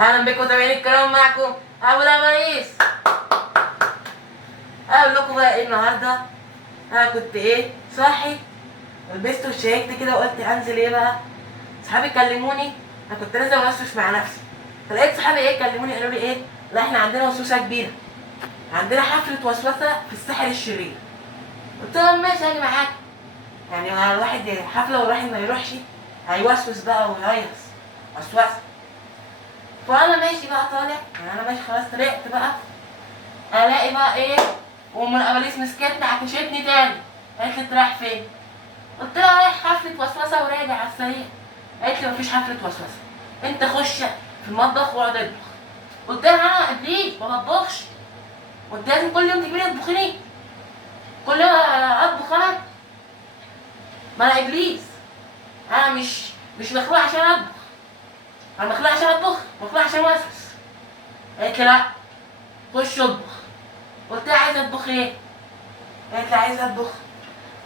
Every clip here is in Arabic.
اهلا بكم متابعين الكرام، معكم ابو العرايس. اقول لكم بقى ايه النهارده. انا كنت صاحي، لبست وشيكت كده وقلت انزل بقى. صحابي كلموني، انا كنت نازل اوسوس مع نفسي، فلقيت صحابي كلموني قالوا لي لا احنا عندنا وسوسه كبيره، عندنا حفله وسوسه في الساحل الشرير. قلت لهم ماشي اجي معاك، يعني ما الواحد حفله والواحد ما يروحش هيوسوس بقى ويهيص وسوسه. فانا ماشي بقى طالع، يعني انا ماشي خلاص طلعت بقى، الاقي بقى ام الاباليس مسكتني عكشتني تاني. قالت لي انت رايح فين؟ قلت لها رايح حفله وسوسه وراجع على السريع. قالت لي مفيش حفله وسوسه، انت خش في المطبخ واقعد اطبخ. قلت لها انا ابليس ما بطبخش، وانت لازم كل يوم تجيبي لي تطبخيني، كل يوم اطبخ انا؟ ما انا ابليس، انا مش مخلوق عشان اطبخ، انا مخلوق عشان اطبخ، مخلوق عشان اوسوس. قالت لي لا خش اطبخ. قلت لها عايزه اطبخ ايه؟ قالت لي عايزه اطبخ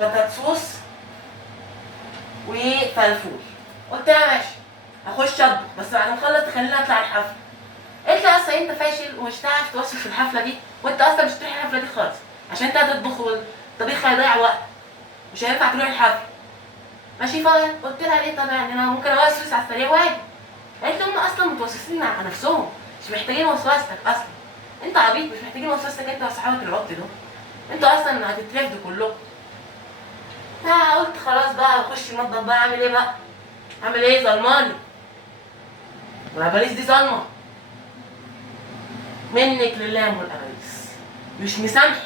بطاطسوس وفلفول. قلت لها ماشي هخش اطبخ، بس بعد ما اخلص تخليني اطلع الحفله. قالت لي اصلا انت فاشل ومش هتعرف توصل في الحفله دي، وانت اصلا مش هتروح الحفله دي خالص عشان انت هتطبخ والطبيخ هيضيع وقت، مش هينفع تروح الحفله. ماشي فاهم؟ قلت لها ليه؟ طبعا انا ممكن اوسوس على السريع واجي. قالت لي هم اصلا متوسوسين على نفسهم، مش محتاجين وسوستك اصلا، انت عبيط، مش محتاجين وسوستك انت واصحابك العبط دول، انتوا اصلا هتترفدوا كلكم. قلت خلاص بقى اخش المطبخ بقى، اعمل بقى؟ اعمل ظلماني، والاباليس دي ظلمه منك لله يا ام الاباليس، مش مسامحك.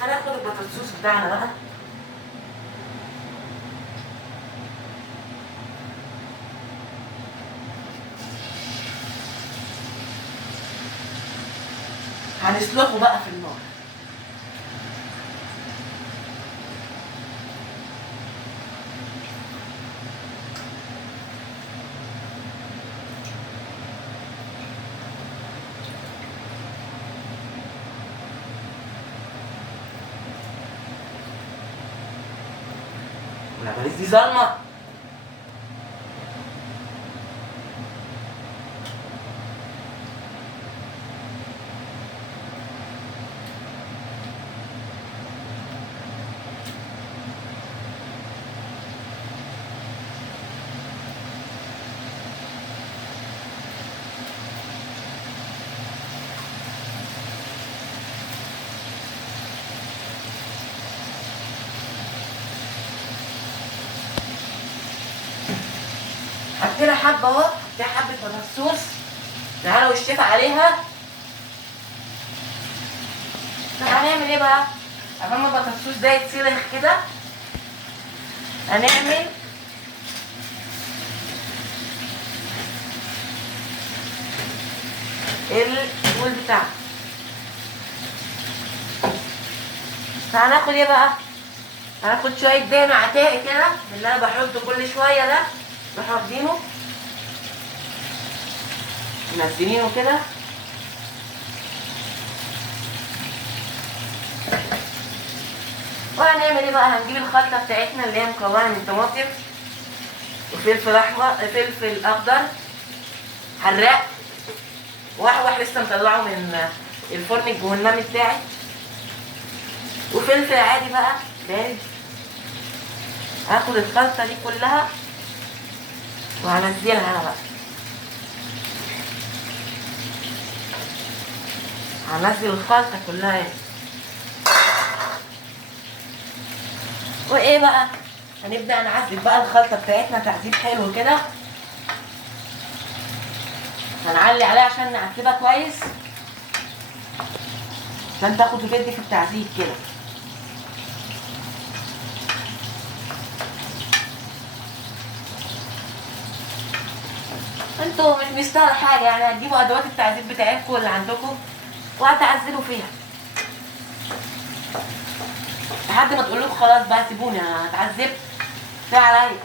هناخد البطاطسوس بتاعنا بقى، هنسلخه بقى في النار. والاباليس دي ظلمه. حطينا حبه اهو، حطينا حبه بطاطسوس، تعالى والشيف عليها. طب هنعمل بقى؟ قبل ما البطاطسوس ده يتسلخ كده هنعمل الفول بتاعنا. فهناخد بقى؟ هناخد شويه دهن عتاقي كده من اللي انا بحطه كل شويه ده، نروح واخدينه منزلينه كده، وهنعمل بقى؟ هنجيب الخلطه بتاعتنا اللي هي مكونه من طماطم وفلفل احمر، فلفل اخضر حراق واحوح لسه مطلعه من الفرن الجهنمي بتاعي، وفلفل عادي بقى بارد. هاخد الخلطه دي كلها وهنزلها انا بقى، هنزل الخلطه كلها بقى؟ هنبدا نعذب بقى الخلطه بتاعتنا تعذيب حلو كده، هنعلي عليها عشان نعذبها كويس، عشان تاخد وتدي في التعذيب كده. انتوا مش مستاهل حاجه، يعني هتجيبوا ادوات التعذيب بتاعتكم اللي عندكم وهتعذبوا فيها لحد ما تقول لكم خلاص بقى سيبوني انا اتعذبت كفايه عليا.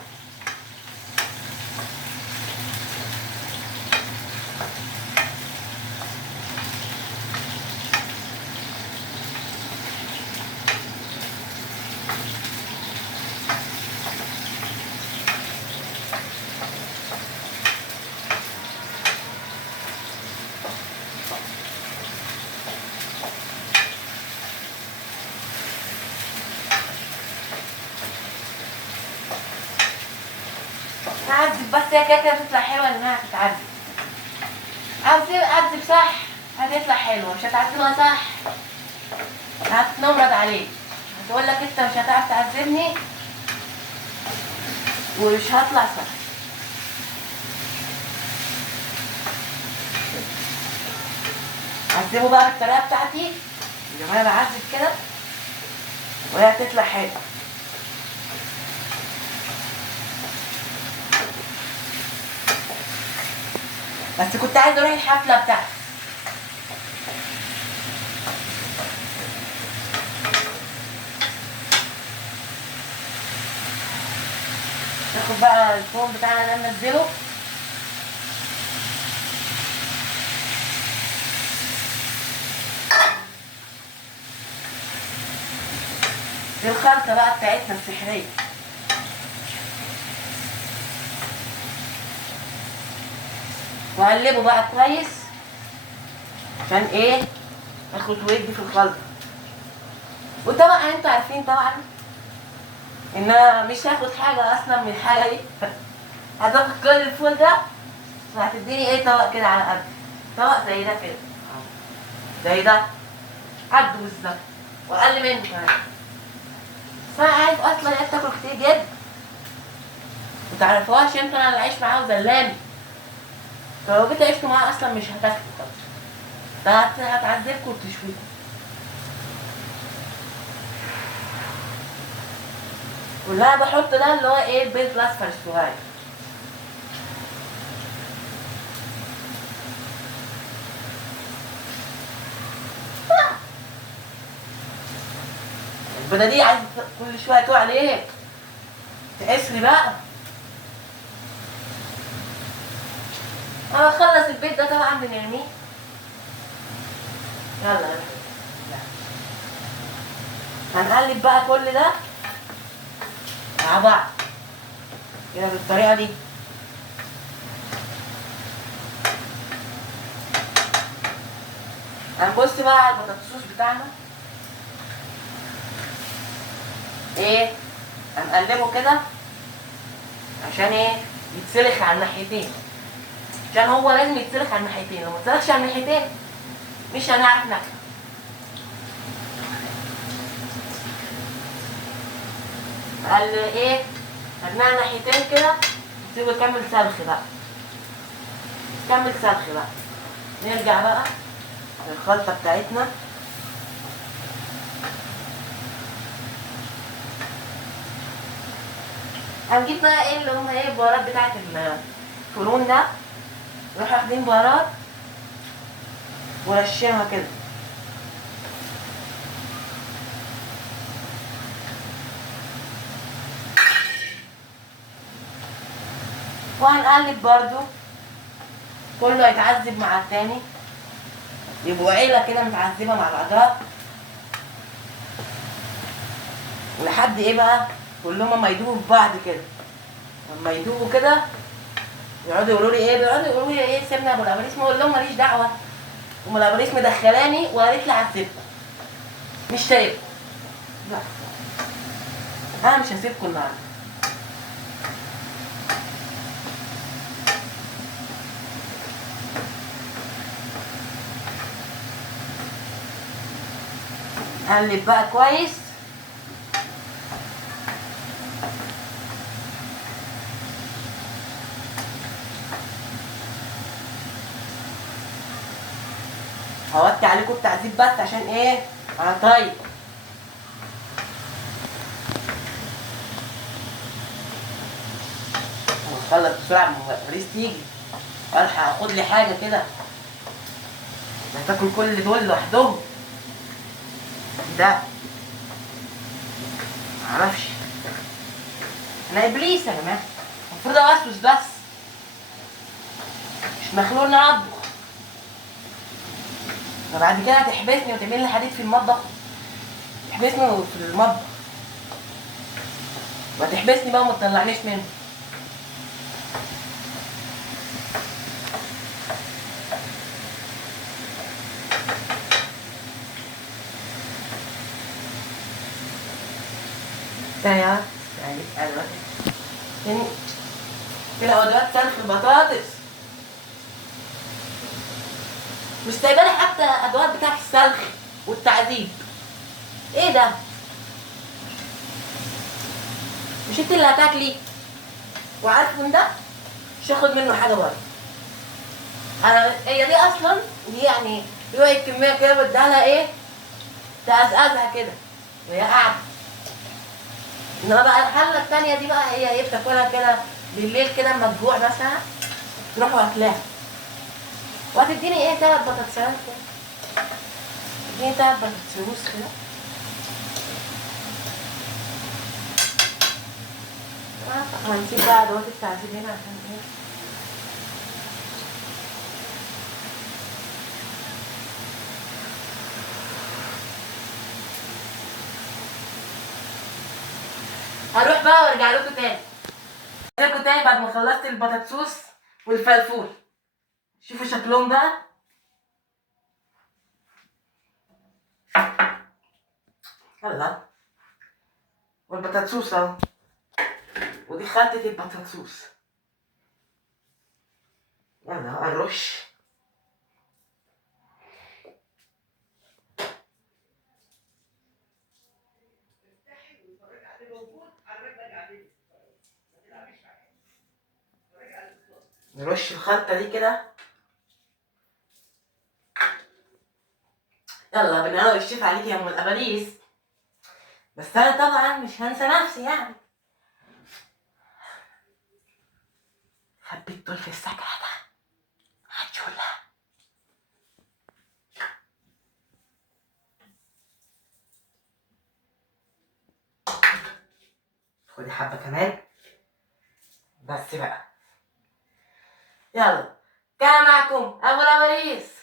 هي كده كده بتطلع حلوه انها هتتعذب. عذب صح هتطلع حلوه، مش هتعذبها صح هتنمرض عليك، هتقول لك انت مش هتعرف تعذبني ومش هطلع صح. عذبه بقى بالطريقه بتاعتي زي ما انا بعذب كده وهي هتطلع حلوه. بس كنت عايزه اروح الحفله بتاعتي. ناخد بقى الفوم بتاعنا ده ننزله. دي الخلطة بقى بتاعتنا السحرية. وقلبه بقى كويس عشان ايه اخد ودي في الخلطة. وطبعا انتوا عارفين طبعا ان انا مش هاخد حاجة اصلا من الحاجة دي. هتاخد كل الفول ده وهتديني ايه طبق كده على قد طبق زي ده كده زي ده قده بالظبط واقل منه كمان. بس انا عارف اصلا هي بتاكل كتير جدا متعرفوهاش انتوا، انا اللي عايش معاه وزلاني، فلو جيت عشتوا معاه اصلا مش هتاكلوا ده هتعذبكوا وتشويكوا. واللي انا بحط ده اللي هو ايه البيض الاصفر الصغير. البيضه دي عايز كل شويه تقع عليك تقسلي بقى. انا بخلص البيض ده طبعا بنرميه. يلا هنقلب بقى كل ده مع بعض كده بالطريقه دي. هنبص بقى على البطاطسوس بتاعنا ايه هنقلبه كده عشان ايه يتسلخ على الناحيتين، عشان هو لازم يتسلخ على الناحيتين، لو ما اتسلخش على الناحيتين مش هنعرف ناكله. قال ايه خدناها ناحيتين كده نسيبه يكمل سلخ بقى. كمل سلخ بقى. نرجع بقى للخلطة بتاعتنا. هنجيب بقى ايه اللي هم ايه البهارات بتاعت الفرون ده. نروح واخدين بهارات ورشينها كده. وهنقلب برضو كله يتعذب مع التاني، يبقوا عيلة كده متعذبة مع بعضها لحد ايه بقى كلهم ما يدوبوا في بعض كده. لما يدوبوا كده يقعدوا يقولوا لي ايه، بيقعدوا يقولوا لي ايه سيبنا يا ابو العباريس. اقول لهم ماليش دعوه، ام العباريس مدخلاني وقالت لي عذبكم مش سايبكم. لا انا مش هسيبكم النهارده. قلب بقى كويس. هوطي عليكم التعذيب بس عشان ايه انا طيب. هنخلص بسرعه من الريس تيجي الحق اخد لي حاجه كده. هتاكل كل دول لوحدهم ده معرفش. انا ابليس يا جماعه المفروض اوسوس بس مش مخلوق اني اطبخ. فبعد كده هتحبسني وتعمل لي حديد في المطبخ، تحبسني في المطبخ وتحبسني بقى وما تطلعنيش منه. يعني كده ادوات سلخ البطاطس، مش سايبالي حتى ادوات بتاعت السلخ والتعذيب. ايه ده؟ مش انت اللي هتاكلي وعارف من ده؟ مش هاخد منه حاجه برضه. هي دي اصلا دي يعني شويه كميه كده بديها لها ايه، تقزقزها كده وهي قاعده. انما بقى الحله التانيه دي بقى هي ايه، بتاكلها كده بالليل كده اما تجوع مثلا تروح واكلاها. وهتديني ايه، 3 بطاطسات كده، اديني 3 بطاطس كده. هنسيب بقى ادوات التعذيب هنا عشان ايه. هروح بقى وارجع لكم تاني. لكم تاني بعد ما خلصت البطاطسوس والفلفول. شوفوا شكلهم بقى. يلا، والبطاطسوس اهو، ودي خلطة البطاطسوس. يلا هنرش. نرش الخلطة دي كده. يلا بالهنا والشفا عليكي يا ام الاباريس. بس انا طبعا مش هنسى نفسي يعني. حبيت دول في السكرة ده، هتشولها. خدي حبة كمان بس بقى. يلا، كان معكم ابو الاباريس.